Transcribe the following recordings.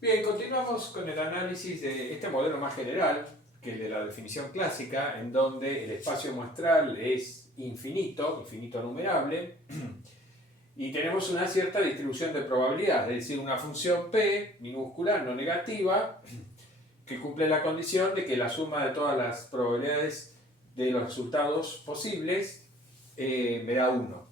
Bien, continuamos con el análisis de este modelo más general que el de la definición clásica, en donde el espacio muestral es infinito, infinito numerable, y tenemos una cierta distribución de probabilidad, es decir, una función p minúscula no negativa que cumple la condición de que la suma de todas las probabilidades de los resultados posibles me da 1.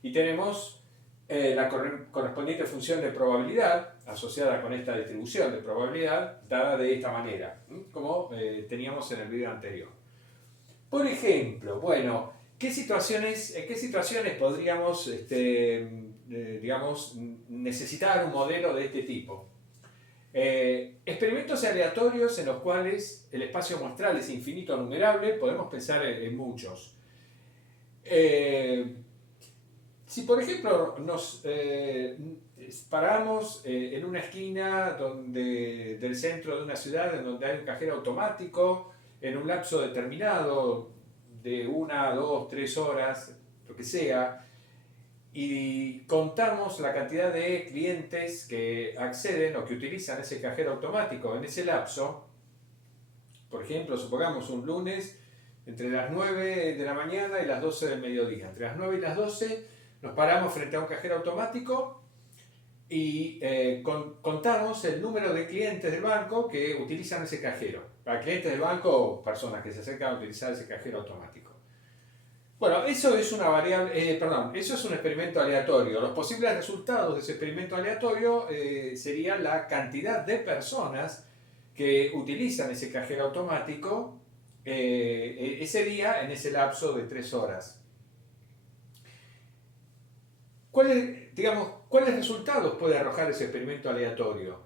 Y tenemos la correspondiente función de probabilidad asociada con esta distribución de probabilidad dada de esta manera, como teníamos en el video anterior. Por ejemplo, bueno, ¿en qué situaciones podríamos digamos, necesitar un modelo de este tipo? Experimentos aleatorios en los cuales el espacio muestral es infinito numerable, podemos pensar en muchos. Si por ejemplo nos paramos en una esquina del centro de una ciudad en donde hay un cajero automático, en un lapso determinado de 1, 2, 3 horas, lo que sea, y contamos la cantidad de clientes que acceden o que utilizan ese cajero automático en ese lapso, por ejemplo, supongamos un lunes entre las 9 de la mañana y las 12 del mediodía. Entre las 9 y las 12 nos paramos frente a un cajero automático y contamos el número de clientes del banco que utilizan ese cajero. Para clientes del banco o personas que se acercan a utilizar ese cajero automático. Bueno, eso es una variable, eso es un experimento aleatorio. Los posibles resultados de ese experimento aleatorio serían la cantidad de personas que utilizan ese cajero automático ese día en ese lapso de 3 horas. ¿Cuáles resultados puede arrojar ese experimento aleatorio?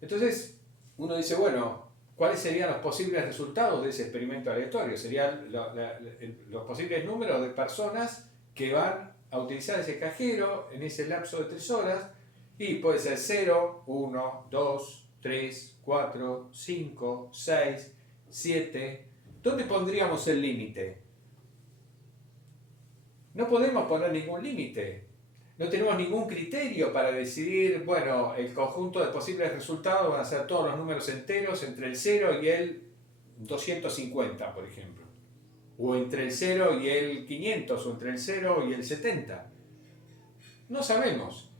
Entonces, uno dice, bueno, ¿cuáles serían los posibles resultados de ese experimento aleatorio? Serían los posibles números de personas que van a utilizar ese cajero en ese lapso de 3 horas, y puede ser 0, 1, 2, 3, 4, 5, 6, 7. ¿Dónde pondríamos el límite? No podemos poner ningún límite. No tenemos ningún criterio para decidir, bueno, el conjunto de posibles resultados van a ser todos los números enteros entre el 0 y el 250, por ejemplo. O entre el 0 y el 500, o entre el 0 y el 70. No sabemos.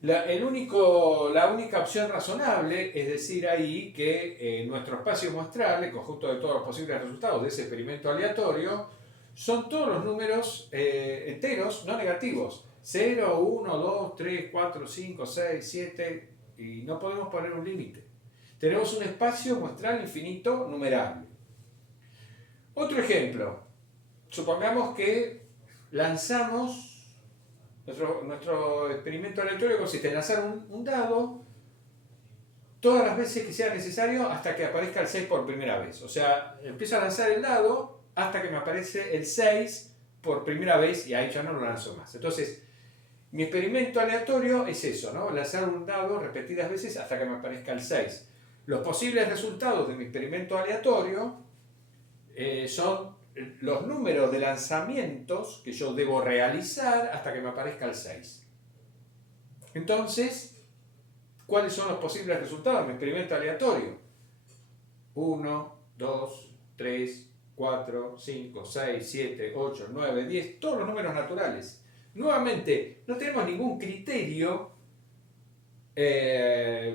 La única opción razonable es decir ahí que nuestro espacio muestral, el conjunto de todos los posibles resultados de ese experimento aleatorio, son todos los números enteros no negativos. 0, 1, 2, 3, 4, 5, 6, 7, y no podemos poner un límite. Tenemos un espacio muestral infinito numerable. Otro ejemplo. Supongamos que lanzamos nuestro experimento aleatorio consiste en lanzar un dado todas las veces que sea necesario hasta que aparezca el 6 por primera vez. O sea, empiezo a lanzar el dado hasta que me aparece el 6 por primera vez y ahí ya no lo lanzo más. Entonces, mi experimento aleatorio es eso, ¿no? Lanzar un dado repetidas veces hasta que me aparezca el 6. Los posibles resultados de mi experimento aleatorio son los números de lanzamientos que yo debo realizar hasta que me aparezca el 6. Entonces, ¿cuáles son los posibles resultados de mi experimento aleatorio? 1, 2, 3, 4, 5, 6, 7, 8, 9, 10, todos los números naturales. Nuevamente, no tenemos ningún criterio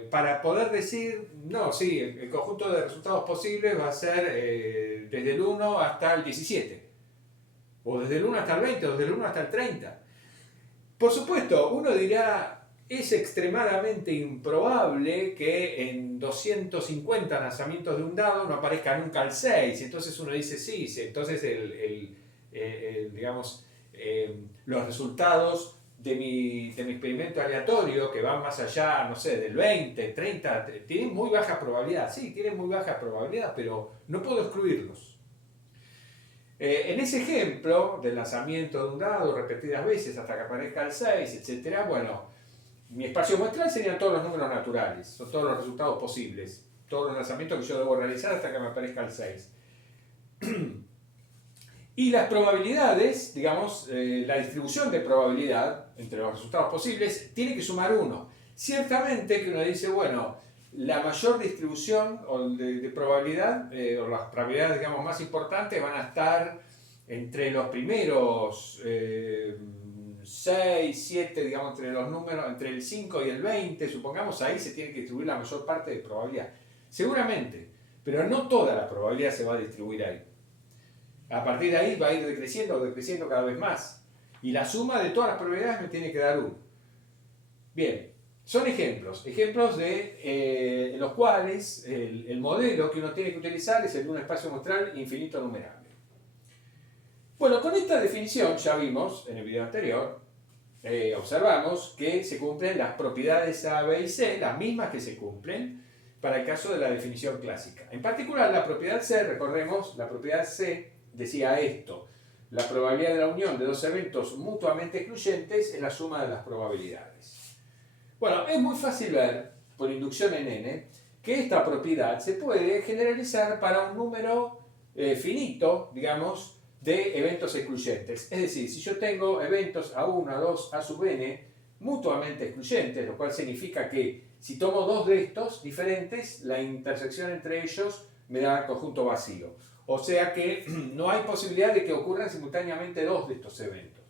para poder decir, no, sí, el conjunto de resultados posibles va a ser desde el 1 hasta el 17, o desde el 1 hasta el 20, o desde el 1 hasta el 30. Por supuesto, uno dirá, es extremadamente improbable que en 250 lanzamientos de un dado no aparezca nunca el 6. Entonces uno dice, sí, entonces digamos, los resultados de mi experimento aleatorio, que van más allá, no sé, del 20, 30, tienen muy baja probabilidad. Sí, tienen muy baja probabilidad, pero no puedo excluirlos. En ese ejemplo del lanzamiento de un dado repetidas veces hasta que aparezca el 6, etc., bueno, mi espacio muestral serían todos los números naturales, son todos los resultados posibles, todos los lanzamientos que yo debo realizar hasta que me aparezca el 6. Y las probabilidades, digamos, la distribución de probabilidad entre los resultados posibles tiene que sumar 1. Ciertamente que uno dice, bueno, la mayor distribución de probabilidad, o las probabilidades, digamos, más importantes van a estar entre los primeros 6, 7, digamos, entre los números, entre el 5 y el 20, supongamos, ahí se tiene que distribuir la mayor parte de probabilidad. Seguramente, pero no toda la probabilidad se va a distribuir ahí. A partir de ahí va a ir decreciendo cada vez más. Y la suma de todas las probabilidades me tiene que dar 1. Bien, son ejemplos de los cuales el modelo que uno tiene que utilizar es el de un espacio muestral infinito numerable. Bueno, con esta definición ya vimos en el video anterior, observamos que se cumplen las propiedades A, B y C, las mismas que se cumplen para el caso de la definición clásica. En particular, la propiedad C, recordemos, la propiedad C decía esto: la probabilidad de la unión de dos eventos mutuamente excluyentes es la suma de las probabilidades. Bueno, es muy fácil ver, por inducción en N, que esta propiedad se puede generalizar para un número finito, digamos, de eventos excluyentes. Es decir, si yo tengo eventos A1, A2, A sub n mutuamente excluyentes, lo cual significa que si tomo dos de estos diferentes, la intersección entre ellos me da conjunto vacío. O sea que no hay posibilidad de que ocurran simultáneamente dos de estos eventos.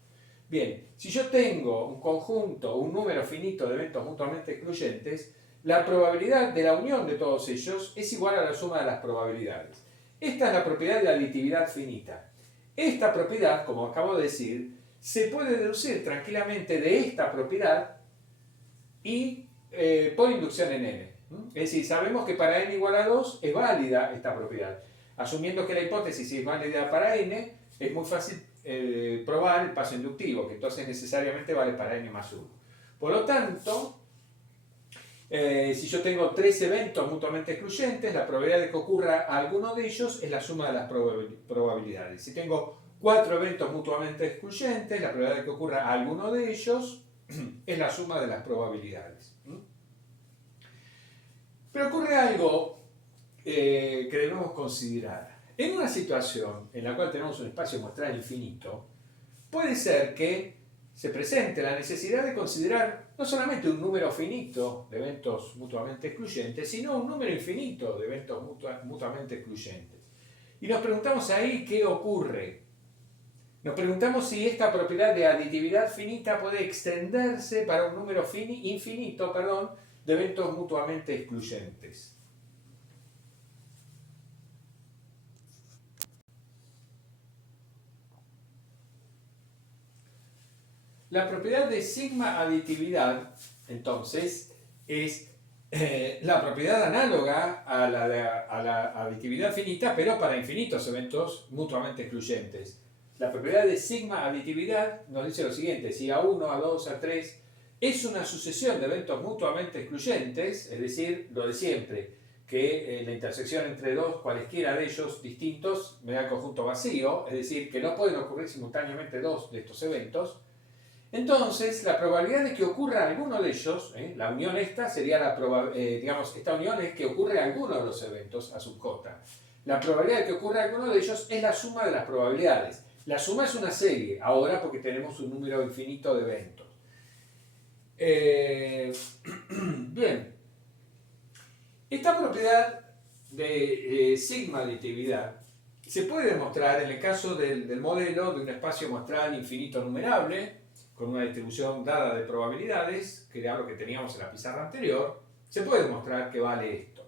Bien, si yo tengo un conjunto, un número finito de eventos mutuamente excluyentes, la probabilidad de la unión de todos ellos es igual a la suma de las probabilidades. Esta es la propiedad de la aditividad finita. Esta propiedad, como acabo de decir, se puede deducir tranquilamente de esta propiedad y por inducción en N. Es decir, sabemos que para n igual a 2 es válida esta propiedad. Asumiendo que la hipótesis es válida para n, es muy fácil probar el paso inductivo, que entonces necesariamente vale para n más 1. Por lo tanto, si yo tengo tres eventos mutuamente excluyentes, la probabilidad de que ocurra alguno de ellos es la suma de las probabilidades. Si tengo cuatro eventos mutuamente excluyentes, la probabilidad de que ocurra alguno de ellos es la suma de las probabilidades. Pero ocurre algo que debemos considerar. En una situación en la cual tenemos un espacio muestral infinito, puede ser que se presente la necesidad de considerar no solamente un número finito de eventos mutuamente excluyentes, sino un número infinito de eventos mutuamente excluyentes. Y nos preguntamos ahí qué ocurre. Nos preguntamos si esta propiedad de aditividad finita puede extenderse para un número infinito de eventos mutuamente excluyentes. La propiedad de sigma aditividad, entonces, es la propiedad análoga a la aditividad finita, pero para infinitos eventos mutuamente excluyentes. La propiedad de sigma aditividad nos dice lo siguiente: si A1, A2, A3 es una sucesión de eventos mutuamente excluyentes, es decir, lo de siempre, que la intersección entre dos, cualesquiera de ellos distintos, me da el conjunto vacío, es decir, que no pueden ocurrir simultáneamente dos de estos eventos, entonces la probabilidad de que ocurra alguno de ellos, la unión esta sería digamos, esta unión es que ocurre alguno de los eventos a sub j. La probabilidad de que ocurra alguno de ellos es la suma de las probabilidades. La suma es una serie, ahora porque tenemos un número infinito de eventos. Bien, esta propiedad de sigma aditividad se puede demostrar en el caso del modelo de un espacio muestral infinito numerable, con una distribución dada de probabilidades, que era lo que teníamos en la pizarra anterior. Se puede demostrar que vale esto.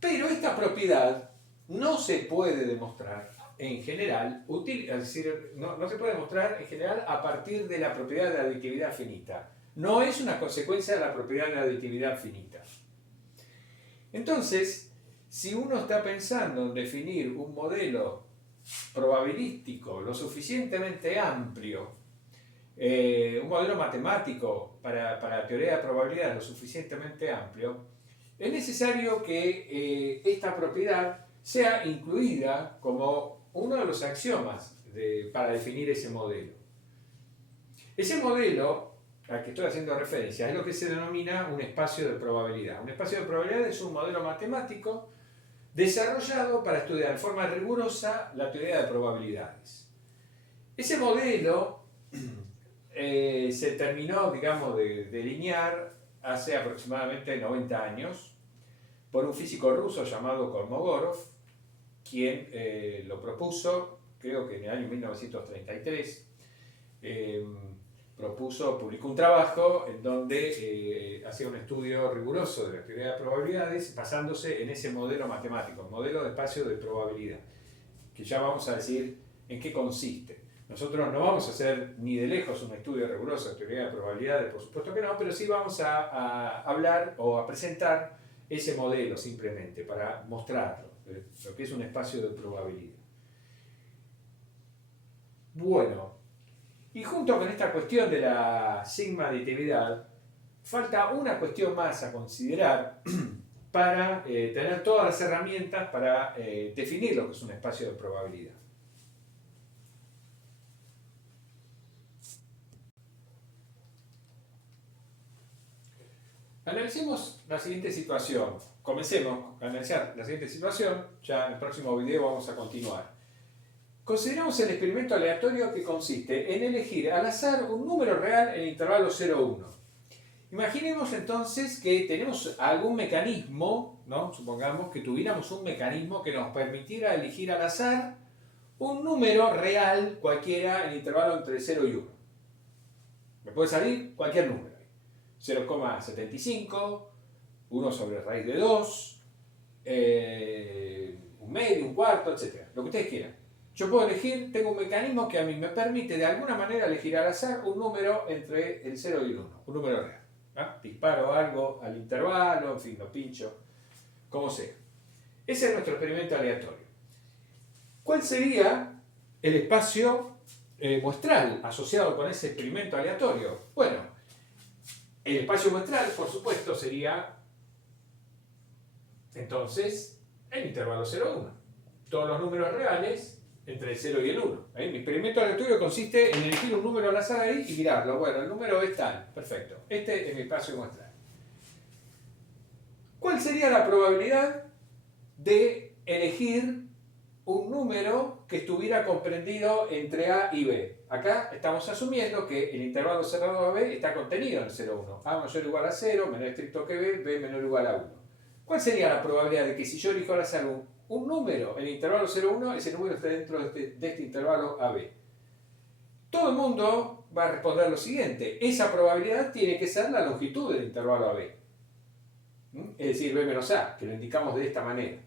Pero esta propiedad no se puede demostrar en general, es decir, no se puede demostrar en general a partir de la propiedad de aditividad finita. No es una consecuencia de la propiedad de aditividad finita. Entonces, si uno está pensando en definir un modelo probabilístico lo suficientemente amplio, un modelo matemático para la teoría de probabilidades lo suficientemente amplio, es necesario que esta propiedad sea incluida como uno de los axiomas para definir ese modelo. Ese modelo al que estoy haciendo referencia es lo que se denomina un espacio de probabilidad. Un espacio de probabilidad es un modelo matemático desarrollado para estudiar de forma rigurosa la teoría de probabilidades. Ese modelo se terminó, digamos, de delinear hace aproximadamente 90 años por un físico ruso llamado Kolmogorov, quien lo propuso, creo que en el año 1933, publicó un trabajo en donde hacía un estudio riguroso de la teoría de probabilidades basándose en ese modelo matemático, el modelo de espacio de probabilidad, que ya vamos a decir en qué consiste. Nosotros no vamos a hacer ni de lejos un estudio riguroso de teoría de probabilidades, por supuesto que no, pero sí vamos a hablar o a presentar ese modelo simplemente para mostrarlo, lo que es un espacio de probabilidad. Bueno, y junto con esta cuestión de la sigma aditividad, falta una cuestión más a considerar para tener todas las herramientas para definir lo que es un espacio de probabilidad. Analicemos la siguiente situación. Comencemos a analizar la siguiente situación. Ya en el próximo video vamos a continuar. Consideramos el experimento aleatorio que consiste en elegir al azar un número real en el intervalo 0,1. Imaginemos entonces que tenemos algún mecanismo, ¿no? Supongamos que tuviéramos un mecanismo que nos permitiera elegir al azar un número real cualquiera en el intervalo entre 0 y 1. Me puede salir cualquier número. 0,75, 1 sobre raíz de 2, un medio, un cuarto, etc. Lo que ustedes quieran. Yo puedo elegir, tengo un mecanismo que a mí me permite de alguna manera elegir al azar un número entre el 0 y el 1, un número real. ¿No? Disparo algo al intervalo, en fin, lo pincho, como sea. Ese es nuestro experimento aleatorio. ¿Cuál sería el espacio muestral asociado con ese experimento aleatorio? Bueno, el espacio muestral, por supuesto, sería entonces el intervalo 0,1. Todos los números reales entre el 0 y el 1. Mi experimento aleatorio consiste en elegir un número al azar ahí y mirarlo. Bueno, el número es tal. Perfecto. Este es mi espacio muestral. ¿Cuál sería la probabilidad de elegir un número que estuviera comprendido entre A y B? Acá estamos asumiendo que el intervalo cerrado a B está contenido en 0,1. A mayor o igual a 0, menor estricto que B, B menor o igual a 1. ¿Cuál sería la probabilidad de que si yo elijo al azar un número en el intervalo 0,1, ese número esté dentro de este intervalo AB? Todo el mundo va a responder lo siguiente. Esa probabilidad tiene que ser la longitud del intervalo AB. Es decir, B menos A, que lo indicamos de esta manera.